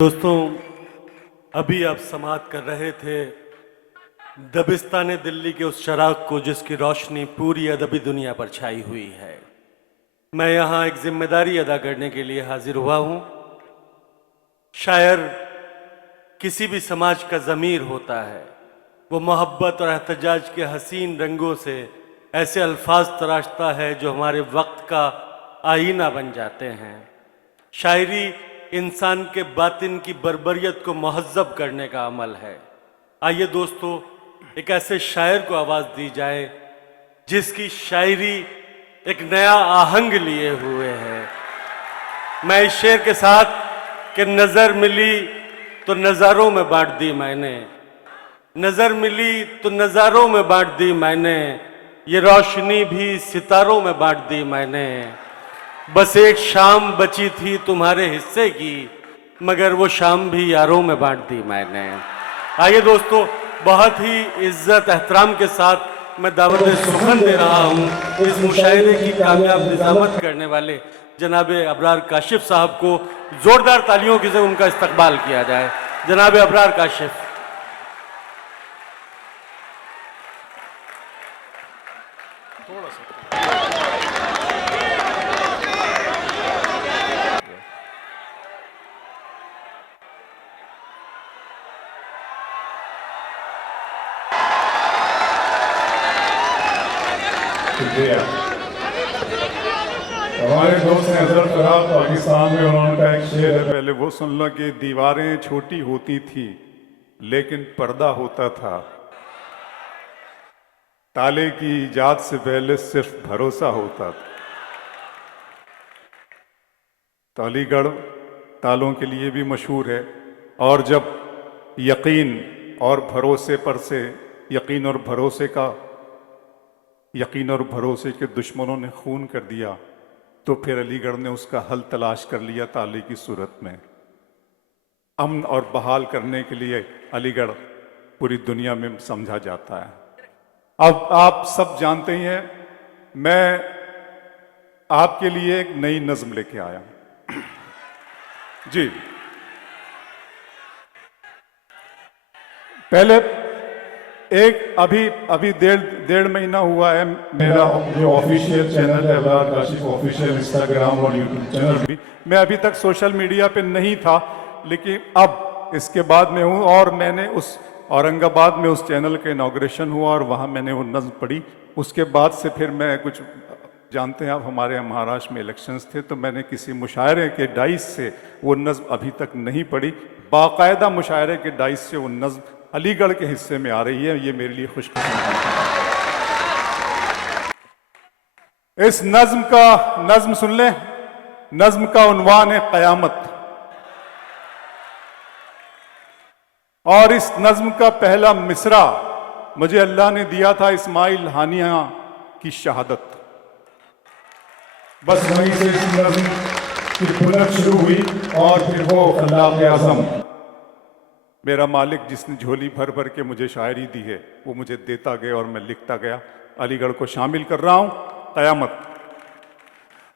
दोस्तों, अभी आप समाअत कर रहे थे दबिस्तान दिल्ली के उस चराग को जिसकी रोशनी पूरी अदबी दुनिया पर छाई हुई है। मैं यहाँ एक जिम्मेदारी अदा करने के लिए हाजिर हुआ हूँ। शायर किसी भी समाज का ज़मीर होता है। वो मोहब्बत और एहतजाज के हसीन रंगों से ऐसे अल्फाज तराशता है जो हमारे वक्त का आईना बन जाते हैं। शायरी इंसान के बातिन की बर्बरियत को महज़्ज़ब करने का अमल है। आइए दोस्तों, एक ऐसे शायर को आवाज़ दी जाए जिसकी शायरी एक नया आहंग लिए हुए है। मैं इस शेर के साथ कि नज़र मिली तो नज़ारों में बांट दी मैंने, नज़र मिली तो नज़ारों में बांट दी मैंने, ये रोशनी भी सितारों में बांट दी मैंने। बस एक शाम बची थी तुम्हारे हिस्से की, मगर वो शाम भी यारों में बांट दी मैंने। आइए दोस्तों, बहुत ही इज्जत एहतराम के साथ मैं दावत सुखन दे रहा हूँ इस मुशायरे की कामयाब निज़ामत करने वाले जनाब अबरार काशिफ साहब को। जोरदार तालियों से उनका इस्तकबाल किया जाए। जनाब अबरार काशिफ। हमारे दोस्त हैं अजहर फराज पाकिस्तान में, उनका एक शेर है, पहले वो सुन लो कि दीवारें छोटी होती थी लेकिन पर्दा होता था, ताले की इजाद से पहले सिर्फ भरोसा होता था। तो अलीगढ़ तालों के लिए भी मशहूर है। और जब यकीन और भरोसे पर से यकीन और भरोसे के दुश्मनों ने खून कर दिया, तो फिर अलीगढ़ ने उसका हल तलाश कर लिया ताले की सूरत में। अमन और बहाल करने के लिए अलीगढ़ पूरी दुनिया में समझा जाता है। अब आप सब जानते ही हैं, मैं आपके लिए एक नई नज्म लेके आया जी। पहले एक अभी डेढ़ महीना हुआ है मेरा जो ऑफिशियल चैनल है अबरार काशिफ ऑफिशियल, इंस्टाग्राम और यूट्यूब चैनल भी, मैं अभी तक सोशल मीडिया पे नहीं था, लेकिन अब इसके बाद में हूँ। और मैंने उस औरंगाबाद में उस चैनल का इनॉग्रेशन हुआ और वहाँ मैंने वो नज़्म पढ़ी। उसके बाद से फिर मैं कुछ, जानते हैं आप हमारे यहाँ महाराष्ट्र में इलेक्शंस थे, तो मैंने किसी मुशायरे के डाइस से वो नज़्म अभी तक नहीं पढ़ी। बाकायदा मुशायरे के डाइस से वो नज़्म अलीगढ़ के हिस्से में आ रही है। ये मेरे लिए खुशकिस्मती है। इस नज़्म सुन लें। नज़्म का उन्वान है क़यामत, और इस नज़्म का पहला मिसरा मुझे अल्लाह ने दिया था इस्माइल हानिया की शहादत। बस वहीं से इस नज़्म की बुलंद शुरू हुई और फिर वो खल्लाक़ आज़म, मेरा मालिक जिसने झोली भर भर के मुझे शायरी दी है, वो मुझे देता गया और मैं लिखता गया। अलीगढ़ को शामिल कर रहा हूं। क़यामत।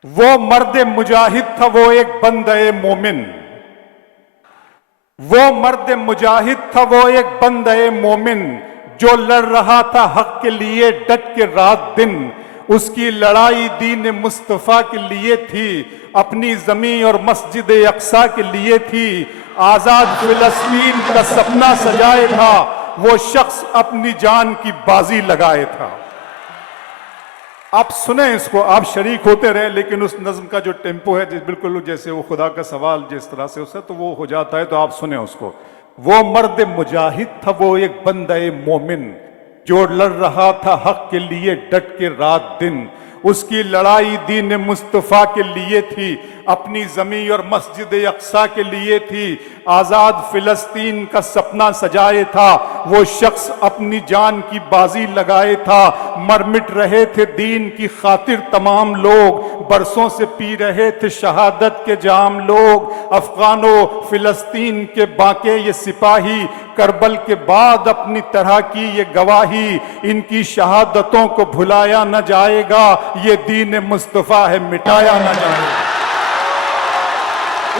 वो मर्द मुजाहिद था, वो एक बंदे मोमिन, वो मर्द मुजाहिद था, वो एक बंदे मोमिन, जो लड़ रहा था हक के लिए डट के रात दिन। उसकी लड़ाई दीन मुस्तफ़ा के लिए थी, अपनी ज़मीन और मस्जिद अक्सा के लिए थी। आज़ाद फ़िलिस्तीन का सपना सजाए था, वो शख्स अपनी जान की बाजी लगाए था। आप सुने इसको, आप शरीक होते रहे, लेकिन उस नज़्म का जो टेम्पो है बिल्कुल जैसे वो खुदा का सवाल जिस तरह से उससे तो वो हो जाता है, तो आप सुने उसको। वो मर्द मुजाहिद था, वो एक बंदे मोमिन, जो लड़ रहा था हक के लिए डट के रात दिन। उसकी लड़ाई दीन मुस्तफ़ा के लिए थी, अपनी ज़मीन और मस्जिद अक्सा के लिए थी। आज़ाद फ़िलिस्तीन का सपना सजाए था, वो शख्स अपनी जान की बाजी लगाए था। मर मिट रहे थे दीन की खातिर तमाम लोग, बरसों से पी रहे थे शहादत के जाम लोग। अफ़गानो फ़िलिस्तीन के बाके ये सिपाही, करबल के बाद अपनी तरह की ये गवाही। इनकी शहादतों को भुलाया न जाएगा, ये दीन मुस्तफ़ा है मिटाया न जाएगा।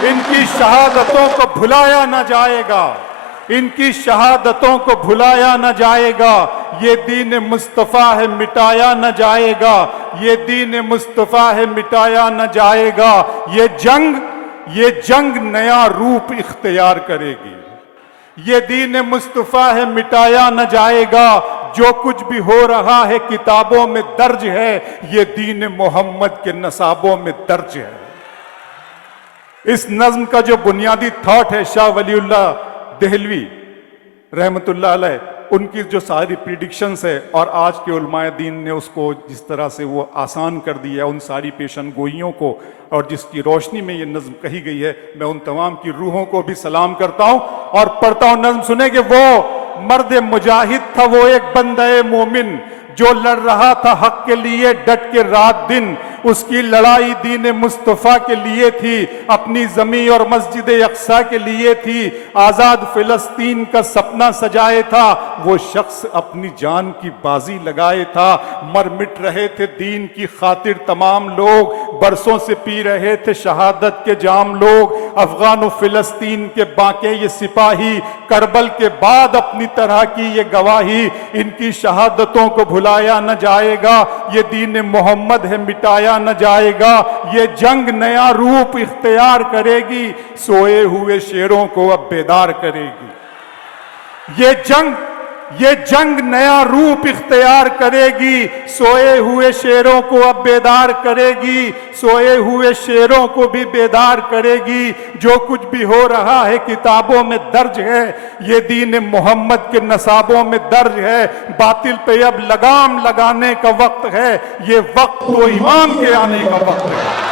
इनकी शहादतों को भुलाया न जाएगा, इनकी शहादतों को भुलाया न जाएगा। ये दीन मुस्तफ़ा है मिटाया न जाएगा, ये दीन मुस्तफ़ा है मिटाया न जाएगा। ये जंग नया रूप इख्तियार करेगी। ये दीन मुस्तफ़ा है मिटाया न जाएगा। जो कुछ भी हो रहा है किताबों में दर्ज है, ये दीन मोहम्मद के नसाबों में दर्ज है। इस नज्म का जो बुनियादी थॉट है शाह वलीउल्लाह देहलवी रहमतुल्लाह अलैह, उनकी जो सारी प्रिडिक्शंस है और आज के उलमाए दीन ने उसको जिस तरह से वो आसान कर दिया उन सारी पेशन गोइयों को, और जिसकी रोशनी में ये नज्म कही गई है, मैं उन तमाम की रूहों को भी सलाम करता हूं और पढ़ता हूं नज्म। सुने कि वो मर्द मुजाहिद था, वो एक बंदे मोमिन जो लड़ रहा था हक के लिए डट के रात दिन। उसकी लड़ाई दीन मुस्तफ़ा के लिए थी, अपनी ज़मीं और मस्जिद अक्सा के लिए थी। आज़ाद फ़िलिस्तीन का सपना सजाए था, वो शख्स अपनी जान की बाजी लगाए था। मर मिट रहे थे दीन की खातिर तमाम लोग, बरसों से पी रहे थे शहादत के जाम लोग। अफ़गान फ़िलिस्तीन के बाके ये सिपाही, करबल के बाद अपनी तरह की ये गवाही। इनकी शहादतों को भुलाया न जाएगा, ये दीन मोहम्मद है मिटाया न जाएगा। ये जंग नया रूप इख्तियार करेगी, सोए हुए शेरों को अब बेदार करेगी। ये जंग नया रूप इख्तियार करेगी, सोए हुए शेरों को अब बेदार करेगी, सोए हुए शेरों को भी बेदार करेगी। जो कुछ भी हो रहा है किताबों में दर्ज है, ये दीन मोहम्मद के नसाबों में दर्ज है। बातिल पे अब लगाम लगाने का वक्त है, ये वक्त तो इमाम के आने का वक्त है।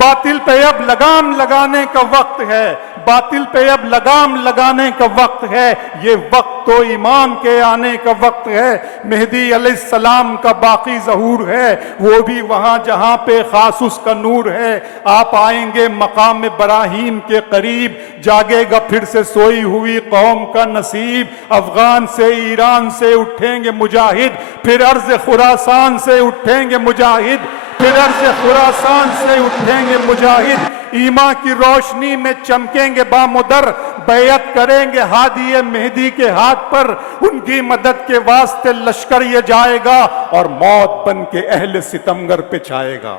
बातिल पे अब लगाम लगाने का वक्त है, बातिल पे अब लगाम लगाने का वक्त है। ये वक्त तो इमाम के आने का वक्त है। मेहदी अलैहिस्सलाम का बाकी ज़हूर है, वो भी वहाँ जहाँ पे खास उसका नूर है। आप आएंगे मकाम इब्राहीम के करीब, जागेगा फिर से सोई हुई कौम का नसीब। अफगान से ईरान से उठेंगे मुजाहिद, फिर अर्ज़ खुरासान से उठेंगे मुजाहिद, फिर अर्ज़ खुरासान से उठेंगे मुजाहिद। ईमा की रोशनी में चमकेंगे बामुदर, बैयत करेंगे हादी मेहदी के हाथ पर। उनकी मदद के वास्ते लश्कर ये जाएगा और मौत बन के अहले सितमगर पे छाएगा।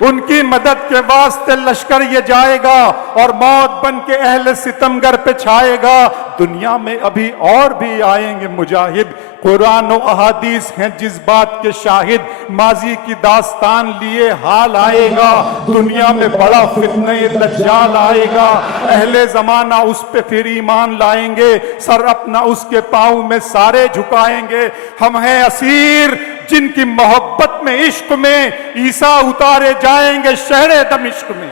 उनकी मदद के वास्ते लश्कर ये जाएगा और मौत बन के अहले सितमगर पे छाएगा। दुनिया में अभी और भी आएंगे मुजाहिद, कुरान और अहादीस हैं जिस बात के शाहिद। माजी की दास्तान लिए हाल आएगा, दुनिया में बड़ा फितने दज्जाल आएगा। अहले जमाना उस पे फिर ईमान लाएंगे, सर अपना उसके पाँव में सारे झुकाएंगे। हम हैं असीर जिनकी मोहब्बत में इश्क में ईसा उतारे जाएंगे शहरे दमिश्क में।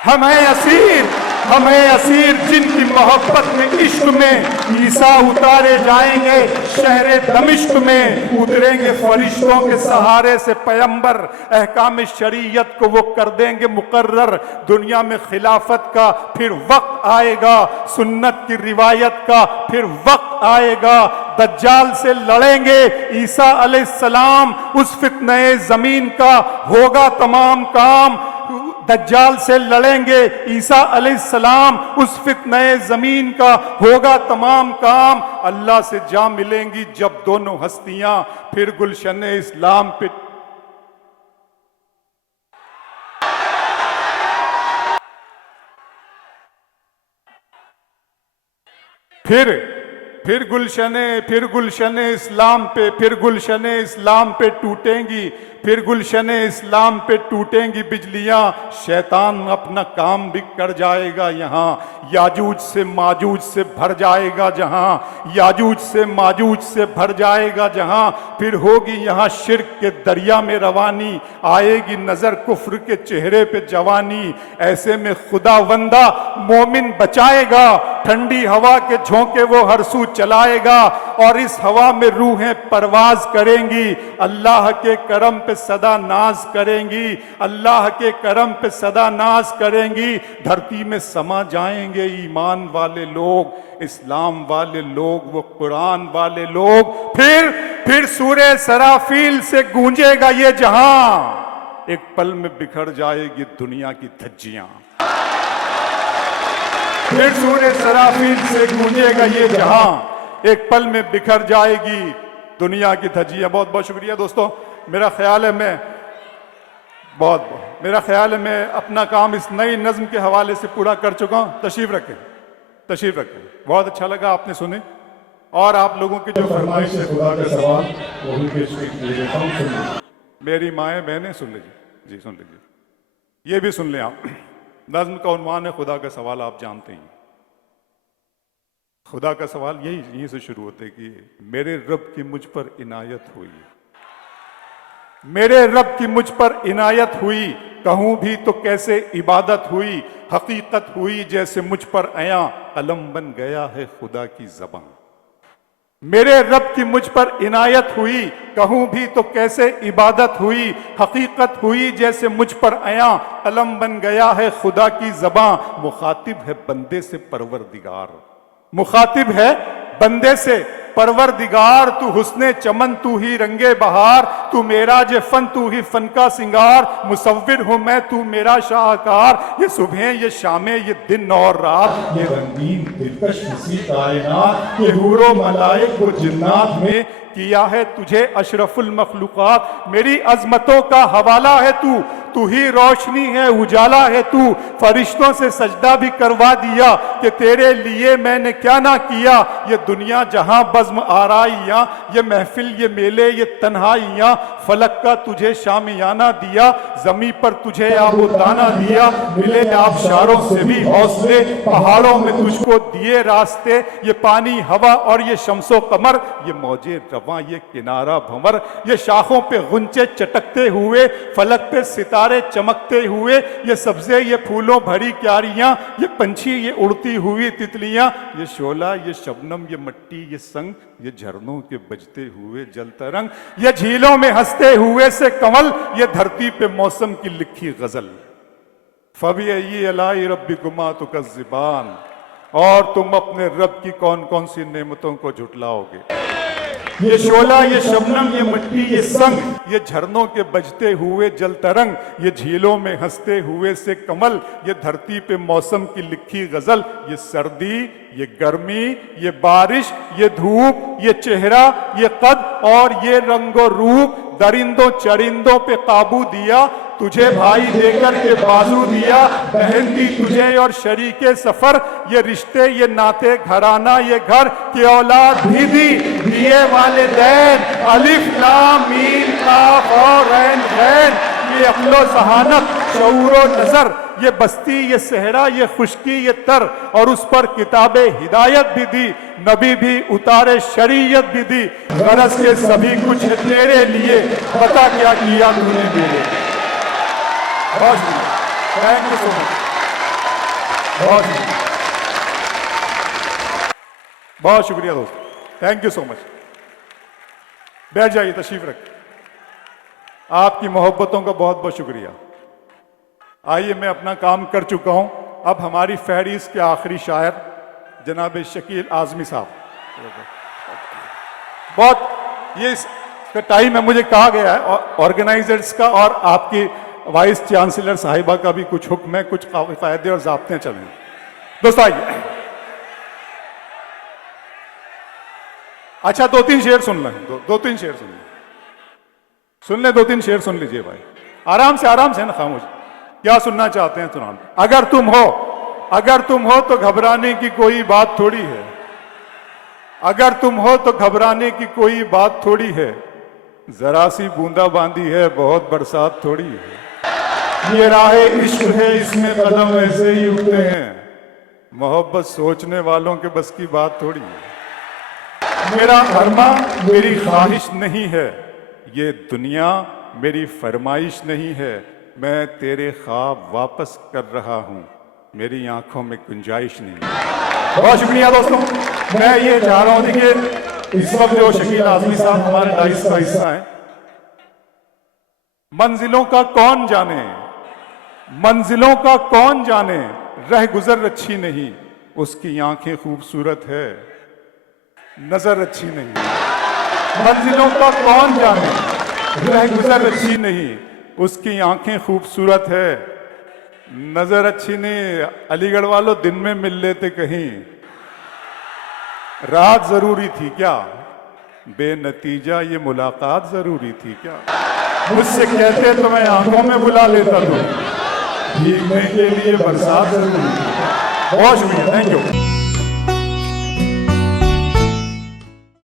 हम हैं असीर जिनकी मोहब्बत में इश्क में ईसा उतारे जाएंगे शहरे दमिश्क में। उतरेंगे फरिश्तों के सहारे से पैगंबर, अहकाम शरीयत को वो कर देंगे मुकर्रर। दुनिया में खिलाफत का फिर वक्त आएगा, सुन्नत की रिवायत का फिर वक्त आएगा। दज्जाल से लड़ेंगे ईसा अलैहिस्सलाम, उस फितने जमीन का होगा तमाम काम। दज्जाल से लड़ेंगे ईसा अलैहिस्सलाम, उस फितने जमीन का होगा तमाम काम। अल्लाह से जा मिलेंगी जब दोनों हस्तियां, फिर गुलशन इस्लाम पे फिर गुलशन इस्लाम पे, फिर गुलशन इस्लाम पे टूटेंगी, फिर गुलशन इस्लाम पे टूटेंगी बिजलियां। शैतान अपना काम भी कर जाएगा यहाँ, याजूज से माजूज से भर जाएगा जहाँ, याजूज से माजूज से भर जाएगा जहाँ। फिर होगी यहाँ शिर्क के दरिया में रवानी, आएगी नजर कुफ्र के चेहरे पे जवानी। ऐसे में खुदावंदा मोमिन बचाएगा, ठंडी हवा के झोंके वो हर सू चलाएगा और इस हवा में रूहें परवाज करेंगी। अल्लाह के करम पे सदा नाज करेंगी, अल्लाह के करम पे सदा नाज करेंगी। धरती में समा जाएंगे ईमान वाले लोग, इस्लाम वाले लोग, वो कुरान वाले लोग। फिर सूरे सराफील से गूंजेगा ये जहां, एक पल में बिखर जाएगी दुनिया की धज्जियां। फिर सूरे सराफील से गूंजेगा ये जहां, एक पल में बिखर जाएगी दुनिया की धज्जियां। बहुत बहुत शुक्रिया दोस्तों। मेरा ख्याल है मैं अपना काम इस नई नज्म के हवाले से पूरा कर चुका हूं। तशरीफ रखें। बहुत अच्छा लगा आपने सुने, और आप लोगों की जो फरमाइश है खुदा का सवाल वो भी पेश कीजिए। मेरी माएँ बहनें सुन लीजिए, जी सुन लीजिए, ये भी सुन लें आप। नज्म का उन्वान है खुदा का सवाल, आप जानते हैं। खुदा का सवाल यहीं से शुरू होते कि मेरे रब की मुझ पर इनायत हुई, मेरे रब की मुझ पर इनायत हुई, कहूं भी तो कैसे इबादत हुई, हकीकत हुई जैसे मुझ पर आया, कलम बन गया है खुदा की ज़बान। मेरे रब की मुझ पर इनायत हुई, कहूं भी तो कैसे इबादत हुई, हकीकत हुई जैसे मुझ पर आया, कलम बन गया है खुदा की ज़बां। मुखातिब है बंदे से परवरदिगार, मुखातिब है बंदे से परवरदिगार, तू हुस्ने चमन तू ही रंगे बहार, तू मेरा जे फन तू ही फन का सिंगार, मुसव्विर हूं मैं तू मेरा शाहकार, ये सुबह ये शामें ये दिन और रात, ये रंगीन दिलकश सी कायनात, ये हूरो मलाइक व जिन्नात में किया है तुझे अशरफुल मखलूकात। मेरी अजमतों का हवाला है तू ही रोशनी है उजाला है तू, फरिश्तों से सजदा भी करवा दिया कि तेरे लिए मैंने क्या ना किया। ये दुनिया जहां बज़्म आराइयां, ये महफिल ये मेले ये तन्हाइयां, फलक का तुझे शामियाना दिया, जमी पर तुझे आबोदाना दिया, मिले आबशारों से भी हौसले, पहाड़ों में तुझको दिए रास्ते, ये पानी हवा और ये शम्सो कमर, ये मौजे रवां ये किनारा भंवर, ये शाखों पे गुंचे चटकते हुए, फलक पे सितारे चमकते हुए, ये सब्जे ये फूलों भरी क्यारियां, ये पंछी ये उड़ती हुई तितलियां, ये शोला ये शबनम ये मट्टी ये संग, ये झरनों के बजते हुए जल तरंग, ये झीलों में हंसते हुए से कमल, ये धरती पे मौसम की लिखी गजल। फबी अलाई रब्बिकुमा तुकज़्ज़िबान, और तुम अपने रब की कौन कौन सी नेमतों को झुटलाओगे। ये शोला ये शबनम ये मिट्टी ये संग, ये झरनों के बजते हुए जल तरंग, ये झीलों में हंसते हुए से कमल, ये धरती पे मौसम की लिखी गजल, ये सर्दी ये गर्मी ये बारिश ये धूप ये चेहरा ये कद और ये रंगो रूप, दरिंदों चरिंदों पे काबू दिया, तुझे भाई देकर के बाजू दिया, बहन दी तुझे और शरीके सफर, ये रिश्ते ये नाते घराना ये घर, की औलाद भी दी दिए वालिदैन, अलिफ लाम मीम काफ और ऐन गैन, ये अक्लो ज़हानत शऊरो नजर, ये बस्ती ये सहरा ये खुशकी ये तर, और उस पर किताबे हिदायत भी दी, नबी भी उतारे शरीयत भी दी, गरज के सभी कुछ है तेरे लिए, पता क्या किया तूने मेरे। बहुत थैंक यू सो मच, बहुत शुक्रिया दोस्तों, थैंक यू सो मच। बैठ जाइए, तशरीफ रखिए। आपकी मोहब्बतों का बहुत बहुत शुक्रिया। आइए, मैं अपना काम कर चुका हूं, अब हमारी फहरिस्त के आखिरी शायर जनाब शकील आजमी साहब। बहुत ये इसका टाइम है, मुझे कहा गया है ऑर्गेनाइजर्स का और आपकी वाइस चांसलर साहिबा का भी कुछ हुक्म है, कुछ कायदे और ज़ाब्ते चलें। दोस्तों आइए, अच्छा दो तीन शेर सुन लें, दो तीन शेर सुन लें, दो तीन शेर सुन लीजिए भाई, आराम से ना, खामोश। क्या सुनना चाहते हैं सुना। अगर तुम हो तो घबराने की कोई बात थोड़ी है, अगर तुम हो तो घबराने की कोई बात थोड़ी है, जरा सी बूंदाबांदी है बहुत बरसात थोड़ी है, ये राहे इश्क है इसमें कदम ऐसे ही उठते हैं, मोहब्बत सोचने वालों के बस की बात थोड़ी है, मेरा अरमा मेरी ख्वाहिश नहीं है, ये दुनिया मेरी फरमाइश नहीं है, मैं तेरे ख्वाब वापस कर रहा हूं, मेरी आंखों में गुंजाइश नहीं। बहुत शुक्रिया दोस्तों। मैं ये चाह रहा हूं, देखिए इस वक्त जो शकील आजमी साहब हमारे डाइस का हिस्सा है, मंजिलों का कौन जाने, रह गुजर अच्छी नहीं, उसकी आंखें खूबसूरत है नजर अच्छी नहीं, मंजिलों का कौन जाने, रह गुजर अच्छी नहीं, उसकी आंखें खूबसूरत है, नजर अच्छी नहीं। अलीगढ़ वालों दिन में मिल लेते कहीं, रात जरूरी थी क्या? बेनतीजा ये मुलाकात जरूरी थी क्या? मुझसे कहते तो मैं आंखों में बुला लेता तो भीगने के लिए बरसात जरूरी थी। बहुत शुक्रिया, थैंक यू।